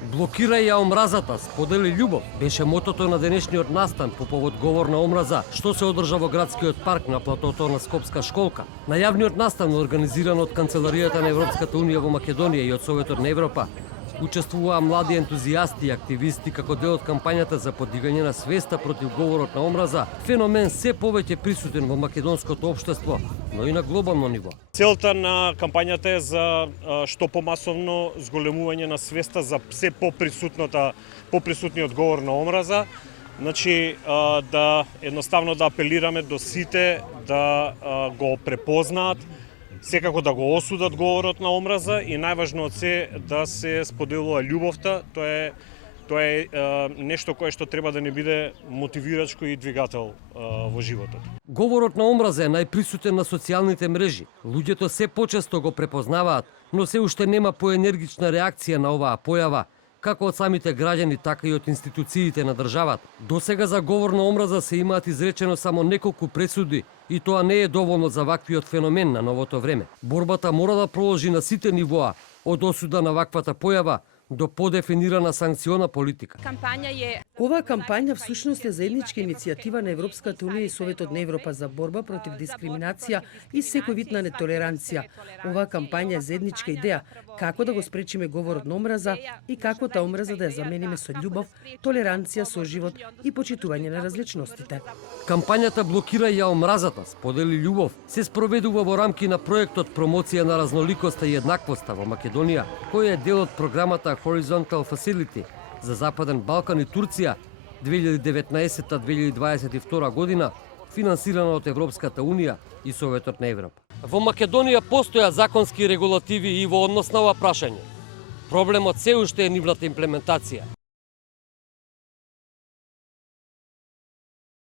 Блокирај ја омразата, сподели љубов, беше мотото на денешниот настан по повод говор на омраза, што се одржа во градскиот парк на платото на Скопска школка. На јавниот настан, организиран од Канцеларијата на Европската унија во Македонија и од Советот на Европа, учествуваа млади ентузијасти и активисти како дел од кампањата за подигање на свеста против говорот на омраза, феномен се повеќе присутен во македонското општество, но и на глобално ниво. Целта на кампањата е за што помасовно зголемување на свеста за се поприсутниот говор на омраза. Значи, да едноставно да апелираме до сите да го препознаат, секако да го осудат говорот на омраза и најважно од се да се споделува љубовта. Тоа е нешто кое што треба да не биде мотивирачко и двигател во животот. Говорот на омраза е најприсутен на социјалните мрежи. Луѓето се почесто го препознаваат, но се уште нема поенергична реакција на оваа појава, како од самите граѓани, така и од институциите на државата. Досега за говор на омраза се имаат изречено само неколку пресуди и тоа не е доволно за ваквиот феномен на новото време. Борбата мора да продолжи на сите нивоа, од осуда на ваквата појава до подефинирана санкциона политика. Оваа кампања всушност е заедничка иницијатива на Европската унија и Советот на Европа за борба против дискриминација и секој вид на нетолеранција. Оваа кампања е заедничка идеја како да го спречиме говорот на омраза и како таа омраза да ја замениме со љубов, толеранција, соживот и почитување на различностите. Кампањата Блокирај ја омразата, сподели љубов се спроведува во рамки на проектот Промоција на разноликоста и еднаквоста во Македонија, кој е дел од програмата Horizontal Facility за Западен Балкан и Турција 2019-2022 година, финансирана од Европската унија и Советот на Европа. Во Македонија постојат законски регулативи и во однос на ова прашање. Проблемот се уште е нивната имплементација.